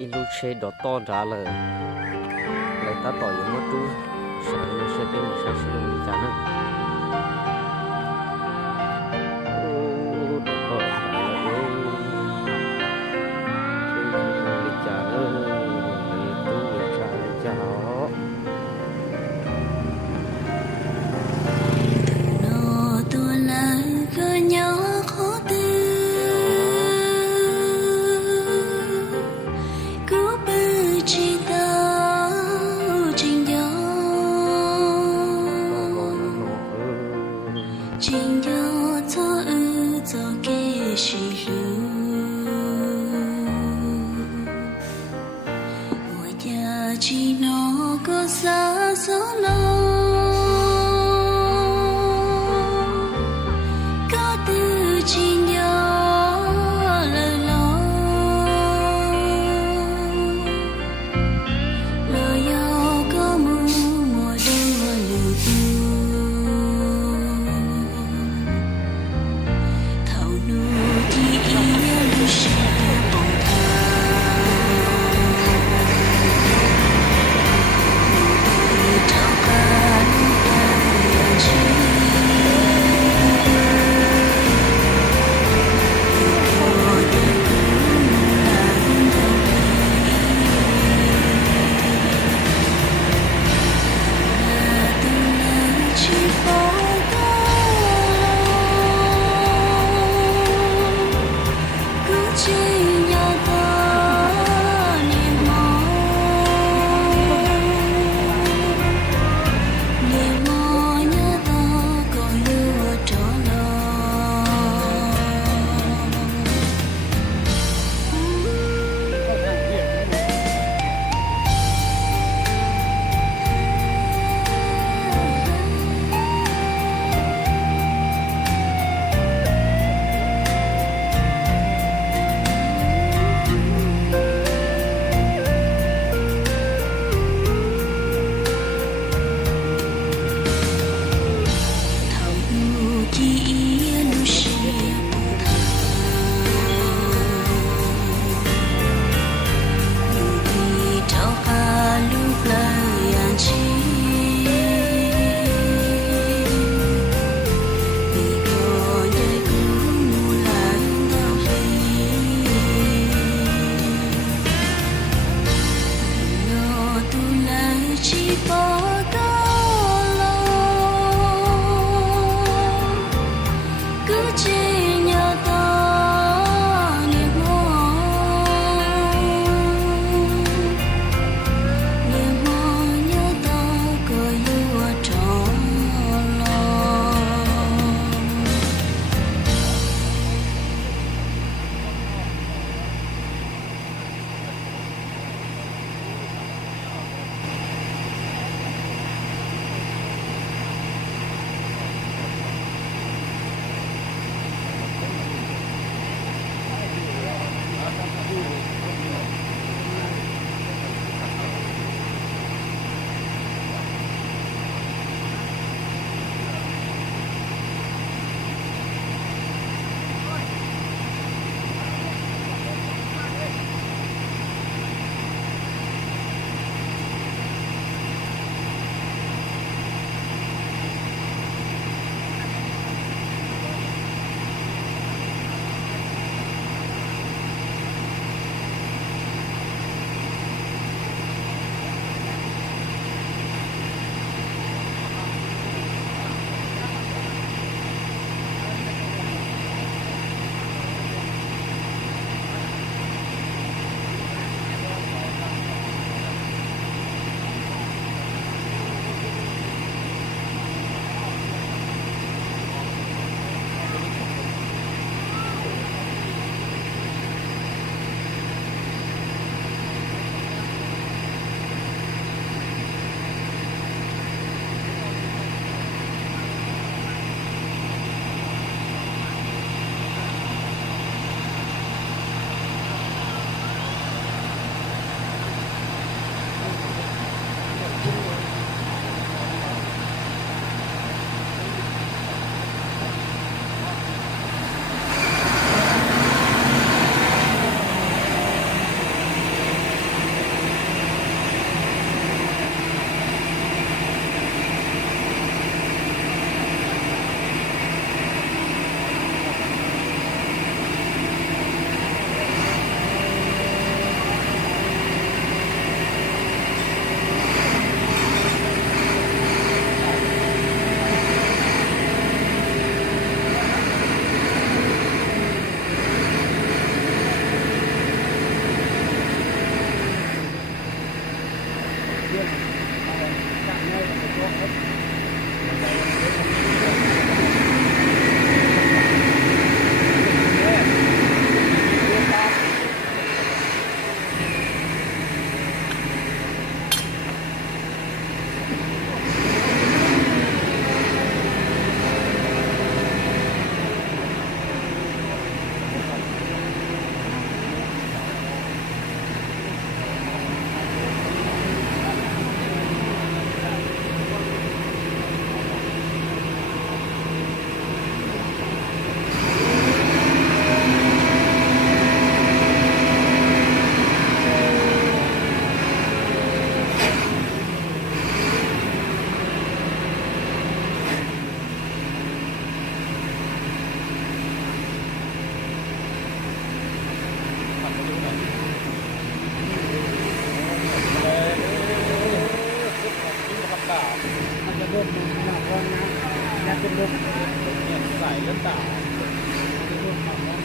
iluche đó to ra lời lại ta tỏi giống mất tu sẽ cái mình sẽ sử dụng chán á đó to ra lời đi chán ơi tu chán cháo nó tua lại cơ nhỏ khó tư cứ bư chỉ tao trình gió cho cho kê xì lưu mùa nhà chỉ nó có xa gió lâu có từ chỉ nhớ lời lời yêu có mùa đông lửa thầu nụ thì yêu sẽ bồng thao cả nụ tay chỉ มันจะเริ่มดูหนักร้อนนะน่าจะเริ่มใส่เลือดตาเริ่มมาแล้ว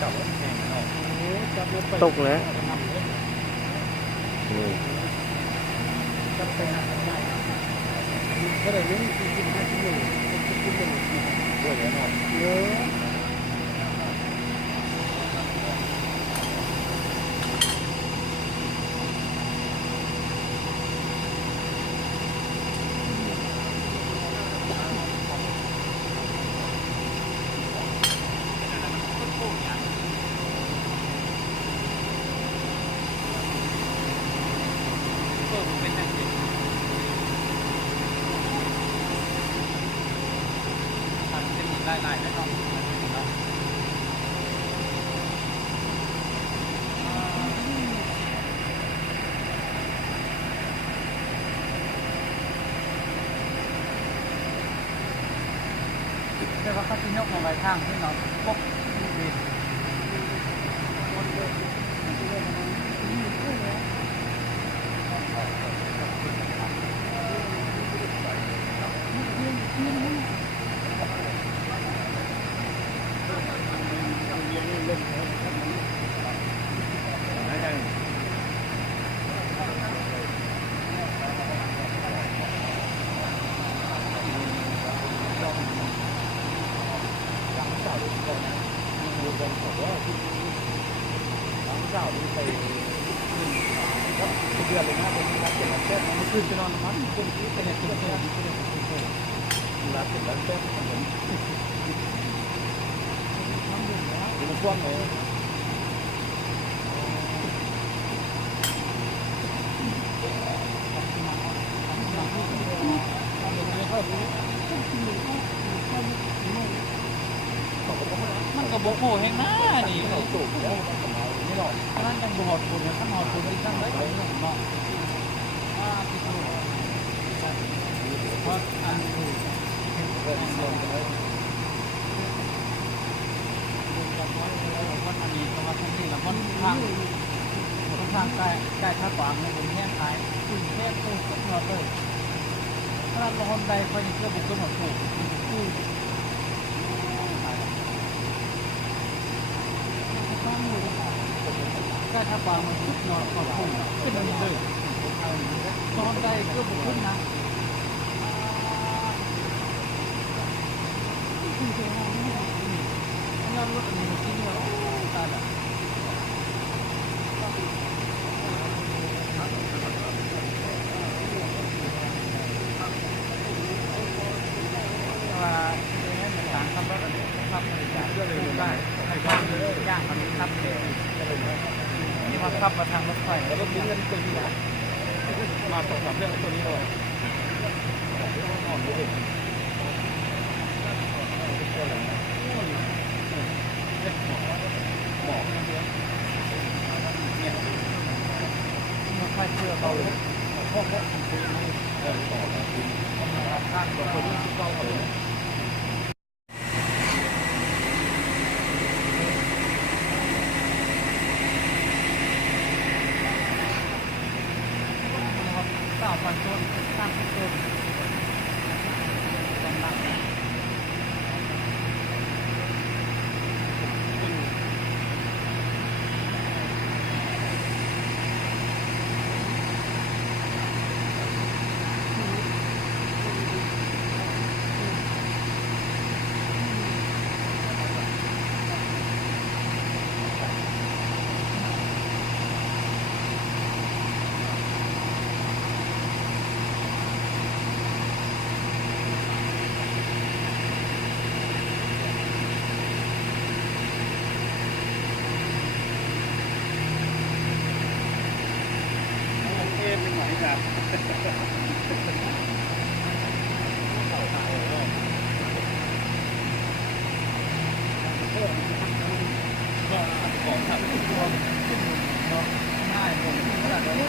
จับว่าแข็งเนาะตกแล้วนี่ จับไปหนักได้ก็เลยยัง45กิโล60กิโลด้วยเนาะเยอะหลายๆนะครับเรียกว่าเขาจะยกมาไว้ข้างที่เราปกดินเจ้านี่ไปก็เดือนเลยนะเป็นรับเสร็จแล้วแป๊บมันขึ้นจะนอนมันขึ้นที่เป็นเหตุที่เราที่เรารับเสร็จแล้วแป๊บมันมันท่วมเลยมันก็บอกโหเห็นหน้านี่เขาสูบแล้วไม่หรอกนั่นยังบอดคนเนี่ยข้างหอดคนที่ข้างไหนไหนเนาะที่สูบเพราะอันสูบเริ่มลงเลยมันอันนี้ก็มาทั้งนี้แล้วมันทางใกล้ท่าขวางในบนแง่ท้ายขึ้นแค่ตู้กับนอเตอร์ถ้าเราคนใดคอยเชื่อบุกขึ้นหมดถูกใกล้ท่าขวางมันนอนก็พุ่งขึ้นมันเลยนอนใดก็บุกขึ้นนะนั่นรถอันนี้มันกินแล้วตายแบบย่างมันขับเร็วนี่มันขับมาทางรถไฟแล้วรถ เรื่องตัวนี้นะมาสองสามเรื่องตัวนี้เลยหอมเลยหมอกเนี่ยมันคล้ายเสื้อเขาเลยพวกต่อแล้วเอามาข้างตัวนี้ที่เขาเลย3,000 ต้น30 ต้นต้นหนักเป็นหมายครับของทำตัวง่ายผมขนาดนี้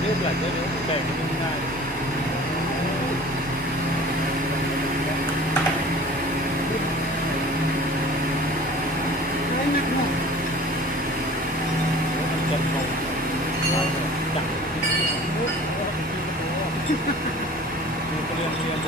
เรื่องแบบนี้แบ่งไม่ง่ายจับจับเรียน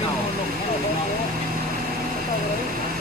เก่าลงเก่าเนาะ